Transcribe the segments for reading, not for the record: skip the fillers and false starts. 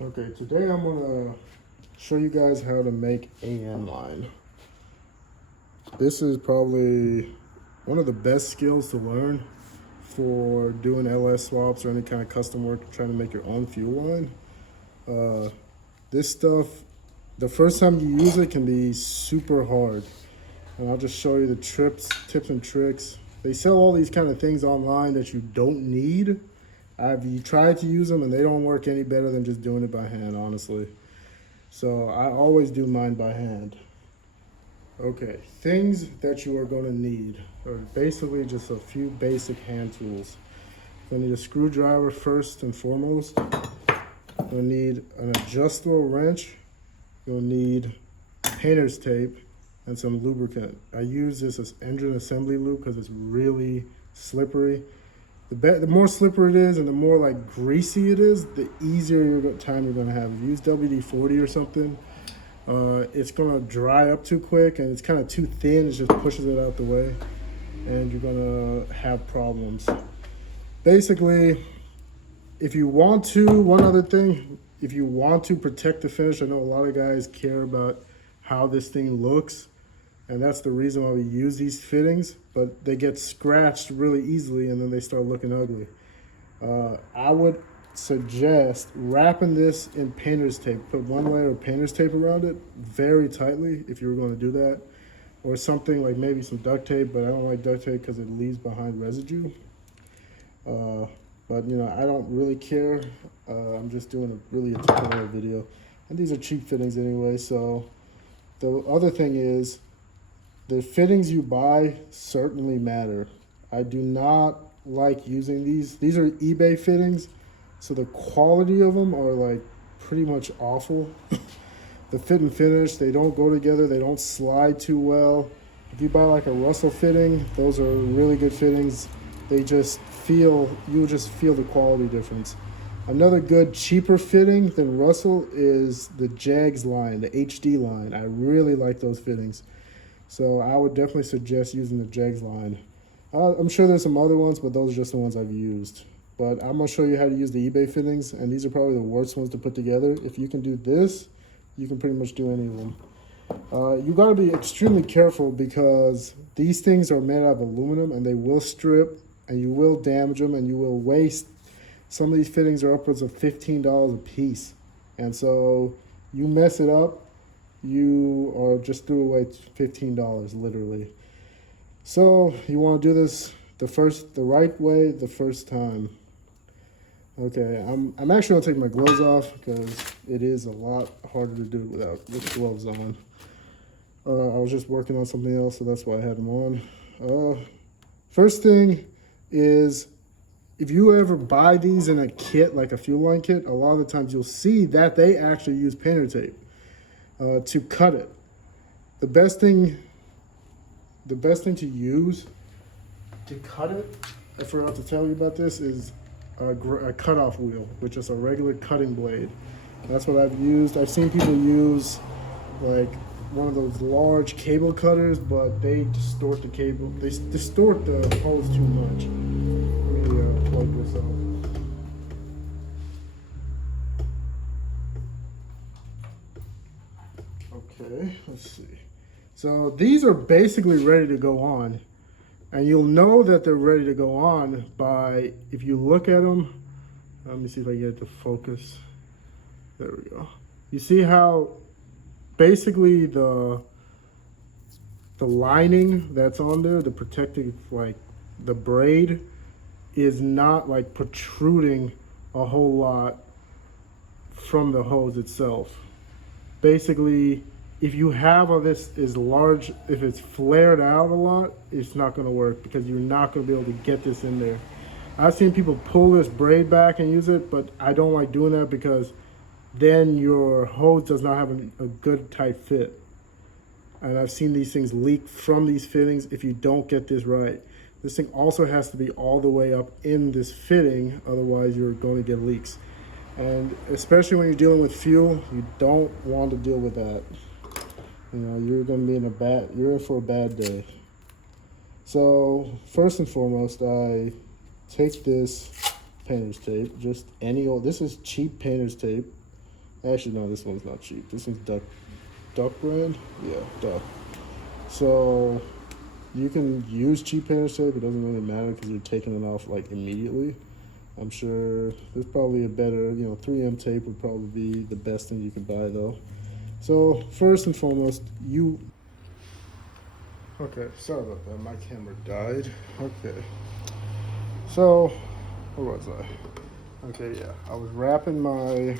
Okay, today I'm gonna show you guys how to make AN line. This is probably one of the best skills to learn for doing LS swaps or any kind of custom work trying to make your own fuel line. This stuff, the first time you use it can be super hard. And I'll just show you the tips and tricks. They sell all these kind of things online that you don't need. I've tried to use them and they don't work any better than just doing it by hand, honestly. So I always do mine by hand. Okay, things that you are gonna need are basically just a few basic hand tools. You'll need a screwdriver first and foremost. You'll need an adjustable wrench. You'll need painter's tape and some lubricant. I use this as engine assembly lube because it's really slippery. The more slippery it is and the more like greasy it is, the easier time you're gonna have. If you use WD-40 or something, it's gonna dry up too quick and it's kind of too thin, it just pushes it out the way and you're gonna have problems. Basically, if you want to, one other thing, if you want to protect the finish, I know a lot of guys care about how this thing looks, and that's the reason why we use these fittings, but they get scratched really easily and then they start looking ugly. I would suggest wrapping this in painter's tape. Put one layer of painter's tape around it very tightly if you were going to do that, or something like maybe some duct tape, but I don't like duct tape because it leaves behind residue. But you know, I don't really care. I'm just doing a tutorial video, and these are cheap fittings anyway. So the other thing is, the fittings you buy certainly matter. I do not like using these. These are eBay fittings, so the quality of them are like pretty much awful. The fit and finish, they don't go together, they don't slide too well. If you buy like a Russell fitting, those are really good fittings. They just feel, you'll just feel the quality difference. Another good, cheaper fitting than Russell is the Jags line, the HD line. I really like those fittings. So I would definitely suggest using the Jags line. I'm sure there's some other ones, but those are just the ones I've used. But I'm gonna show you how to use the eBay fittings, and these are probably the worst ones to put together. If you can do this, you can pretty much do any of them. You gotta be extremely careful because these things are made out of aluminum and they will strip and you will damage them and you will waste. Some of these fittings are upwards of $15 a piece. And so you mess it up, you are just threw away $15 literally. So you want to do this the right way the first time. Okay, I'm actually gonna take my gloves off because it is a lot harder to do with gloves on. I was just working on something else, so that's why I had them on. First thing is, if you ever buy these in a kit, like a fuel line kit, a lot of the times you'll see that they actually use painter tape to cut it. The best thing to use to cut it, I forgot to tell you about this, is a cutoff wheel, which is a regular cutting blade. That's what I've used. I've seen people use like one of those large cable cutters, but they distort the cable. They distort the hose too much. Let me plug this up. Okay, let's see. So these are basically ready to go on. And you'll know that they're ready to go on by, if you look at them, let me see if I get it to focus. There we go. You see how basically the lining that's on there, the protective, like the braid, is not like protruding a whole lot from the hose itself. Basically, if you have this is large, if it's flared out a lot, it's not gonna work because you're not gonna be able to get this in there. I've seen people pull this braid back and use it, but I don't like doing that because then your hose does not have a good tight fit. And I've seen these things leak from these fittings if you don't get this right. This thing also has to be all the way up in this fitting, otherwise you're going to get leaks. And especially when you're dealing with fuel, you don't want to deal with that. You know, you're going to be you're in for a bad day. So first and foremost, I take this painter's tape, just any old, this is cheap painter's tape. Actually, no, this one's not cheap. This one's Duck brand. Yeah, Duck. So you can use cheap painter's tape. It doesn't really matter because you're taking it off like immediately. I'm sure there's probably a better, 3M tape would probably be the best thing you can buy though. So first and foremost, okay, sorry about that. My camera died. Okay. So, where was I? Okay, yeah. I was wrapping my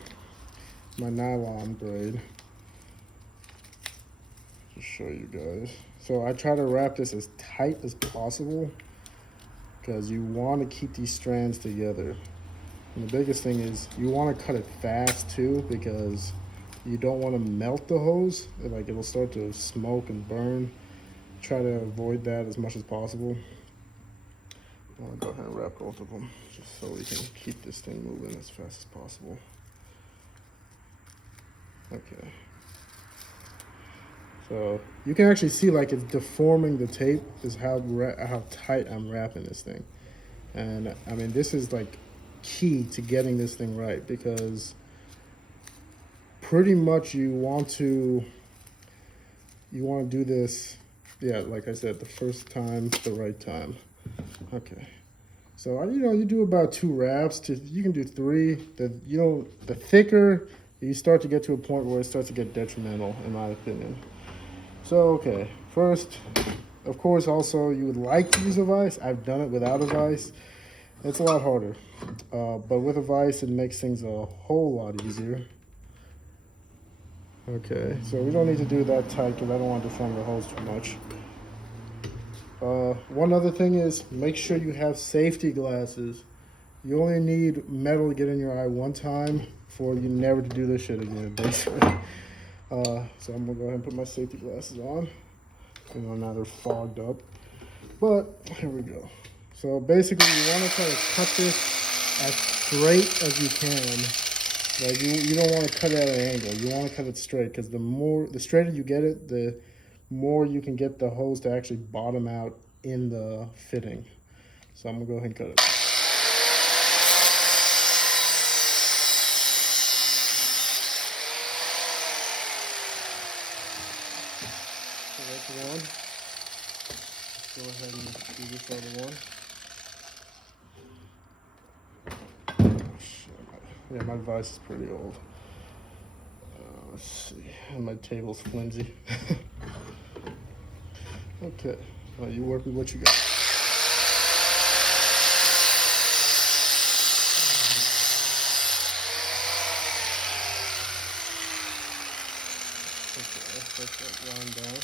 nylon braid. Just show you guys. So I try to wrap this as tight as possible because you want to keep these strands together. And the biggest thing is you want to cut it fast too because you don't want to melt the hose. Like it'll start to smoke and burn. Try to avoid that as much as possible. I'll go ahead and wrap both of them just so we can keep this thing moving as fast as possible. Okay. So you can actually see like it's deforming the tape is how tight I'm wrapping this thing. And I mean, this is like key to getting this thing right because pretty much you want to do this, yeah, like I said, the first time, the right time. Okay. So, you do about 2 wraps. You can do 3. The thicker, you start to get to a point where it starts to get detrimental, in my opinion. So, okay. First, of course, also, you would like to use a vise. I've done it without a vise. It's a lot harder. But with a vise, it makes things a whole lot easier. Okay, so we don't need to do that tight because I don't want to deform the hose too much. One other thing is make sure you have safety glasses. You only need metal to get in your eye one time for you never to do this shit again, basically. So I'm gonna go ahead and put my safety glasses on. Now they're fogged up, but here we go. So basically you want to try to cut this as straight as you can. Like you don't want to cut it at an angle. You want to cut it straight because the straighter you get it, the more you can get the hose to actually bottom out in the fitting. So I'm gonna go ahead and cut it. So that's one. Go ahead and do this other one. Yeah, my vise is pretty old. Let's see. And my table's flimsy. Okay. You work with what you got. Okay, that's that line down.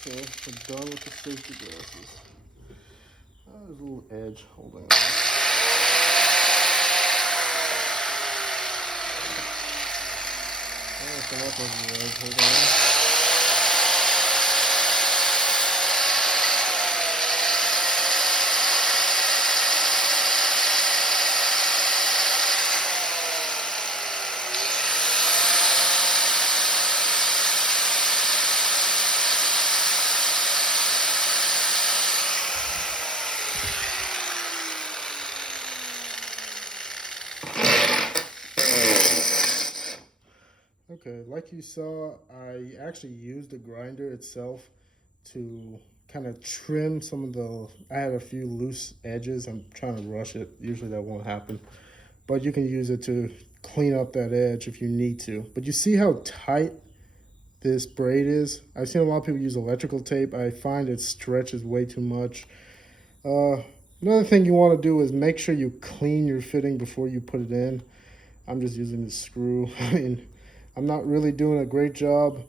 Okay, we're done with the safety glasses. There's a little edge holding on. So that was the edge holding on. Okay, like you saw, I actually used the grinder itself to kind of trim some of I had a few loose edges. I'm trying to rush it. Usually that won't happen. But you can use it to clean up that edge if you need to. But you see how tight this braid is? I've seen a lot of people use electrical tape. I find it stretches way too much. Another thing you want to do is make sure you clean your fitting before you put it in. I'm just using the screw. I mean, I'm not really doing a great job.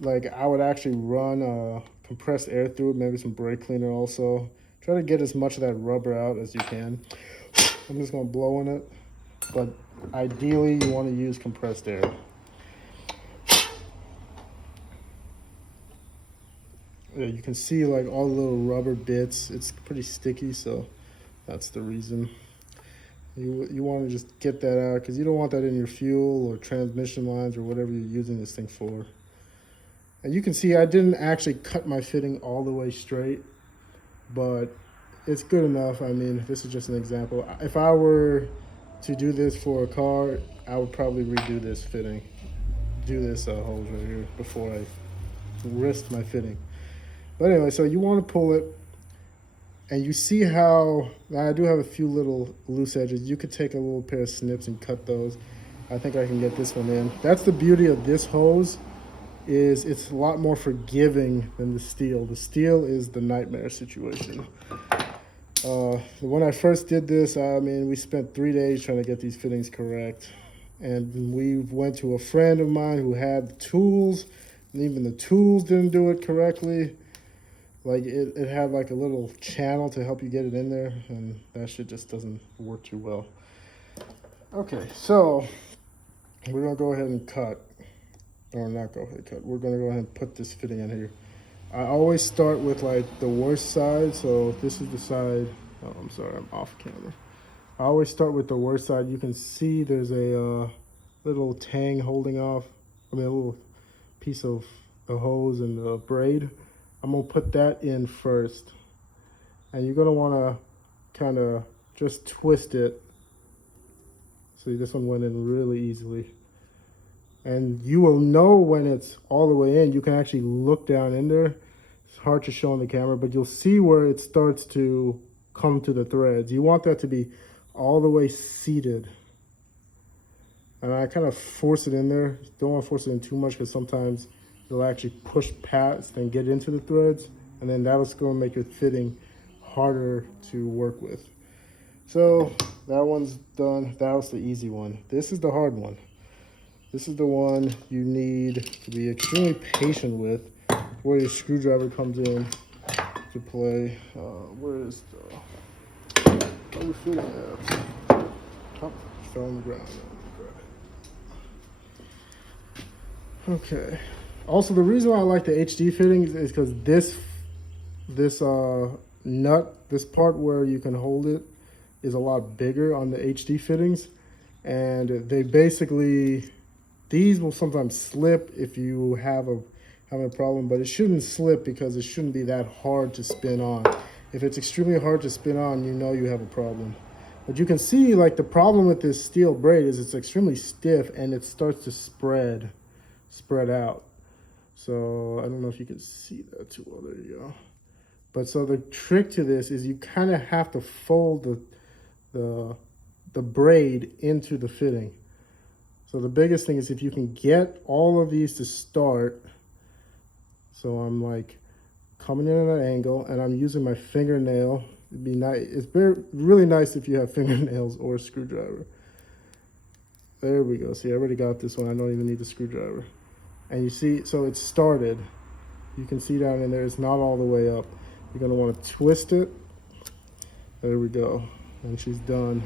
Like I would actually run compressed air through it, maybe some brake cleaner also. Try to get as much of that rubber out as you can. I'm just gonna blow on it, but ideally you want to use compressed air. Yeah, you can see like all the little rubber bits. It's pretty sticky, so that's the reason. You want to just get that out because you don't want that in your fuel or transmission lines or whatever you're using this thing for. And you can see I didn't actually cut my fitting all the way straight, but it's good enough. I mean, this is just an example. If I were to do this for a car, I would probably redo this fitting. Do this hose right here before I risk my fitting. But anyway, so you want to pull it, and you see how, now I do have a few little loose edges. You could take a little pair of snips and cut those. I think I can get this one in. That's the beauty of this hose, is it's a lot more forgiving than the steel. The steel is the nightmare situation. When I first did this, I mean, we spent 3 days trying to get these fittings correct. And we went to a friend of mine who had the tools, and even the tools didn't do it correctly. Like it had like a little channel to help you get it in there, and that shit just doesn't work too well. Okay, so we're gonna go ahead and cut, or not go ahead and cut. We're gonna go ahead and put this fitting in here. I always start with like the worst side. So this is the side, oh, I'm sorry, I'm off camera. I always start with the worst side. You can see there's a little tang holding off, a little piece of the hose and the braid. I'm gonna put that in first. And you're gonna wanna kind of just twist it. See, this one went in really easily. And you will know when it's all the way in. You can actually look down in there. It's hard to show on the camera, but you'll see where it starts to come to the threads. You want that to be all the way seated. And I kind of force it in there. Don't want to force it in too much, because sometimes you'll actually push past and get into the threads. And then that's going to make your fitting harder to work with. So that one's done. That was the easy one. This is the hard one. This is the one you need to be extremely patient with, where your screwdriver comes in to play. Where is the, how are we fitting that? Oh, fell on the ground. Okay. Also, the reason why I like the HD fittings is because this nut, this part where you can hold it, is a lot bigger on the HD fittings, and they basically, these will sometimes slip if you have a problem, but it shouldn't slip because it shouldn't be that hard to spin on. If it's extremely hard to spin on, you know you have a problem. But you can see, like, the problem with this steel braid is it's extremely stiff and it starts to spread out. So I don't know if you can see that too well. There you go. But so the trick to this is you kind of have to fold the braid into the fitting. So the biggest thing is if you can get all of these to start. So I'm like coming in at an angle and I'm using my fingernail. It'd be nice. It's really nice if you have fingernails or a screwdriver. There we go. See, I already got this one. I don't even need the screwdriver. And you see, so it started. You can see down in there, it's not all the way up. You're gonna wanna twist it. There we go. And she's done.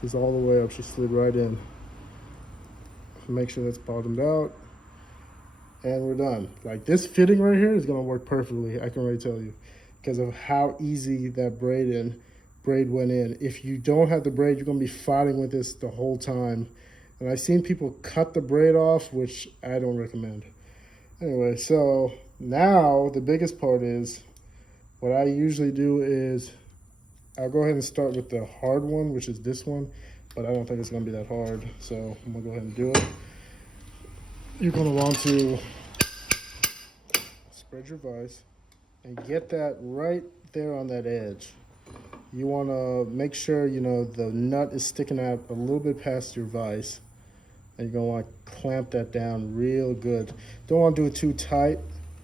She's all the way up. She slid right in. Make sure that's bottomed out. And we're done. Like, this fitting right here is gonna work perfectly, I can already tell you, because of how easy that braid went in. If you don't have the braid, you're gonna be fighting with this the whole time. And I've seen people cut the braid off, which I don't recommend. Anyway, so now the biggest part is, what I usually do is, I'll go ahead and start with the hard one, which is this one, but I don't think it's gonna be that hard. So I'm gonna go ahead and do it. You're gonna want to spread your vise and get that right there on that edge. You wanna make sure, you know, the nut is sticking out a little bit past your vise. And you're gonna wanna clamp that down real good. Don't wanna do it too tight,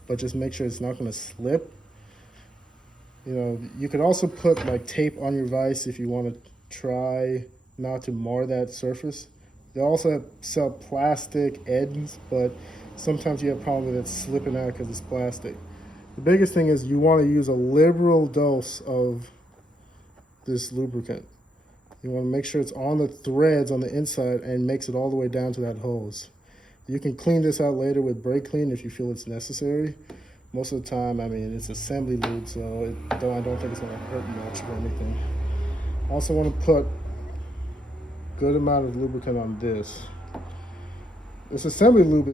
but just make sure it's not gonna slip. You know, you could also put like tape on your vise if you wanna try not to mar that surface. They also sell plastic ends, but sometimes you have a problem with it slipping out because it's plastic. The biggest thing is you wanna use a liberal dose of this lubricant. You want to make sure it's on the threads on the inside and makes it all the way down to that hose. You can clean this out later with brake clean if you feel it's necessary. Most of the time, I mean, it's assembly lube, so I don't think it's going to hurt much or anything. I also want to put a good amount of lubricant on this. This assembly lube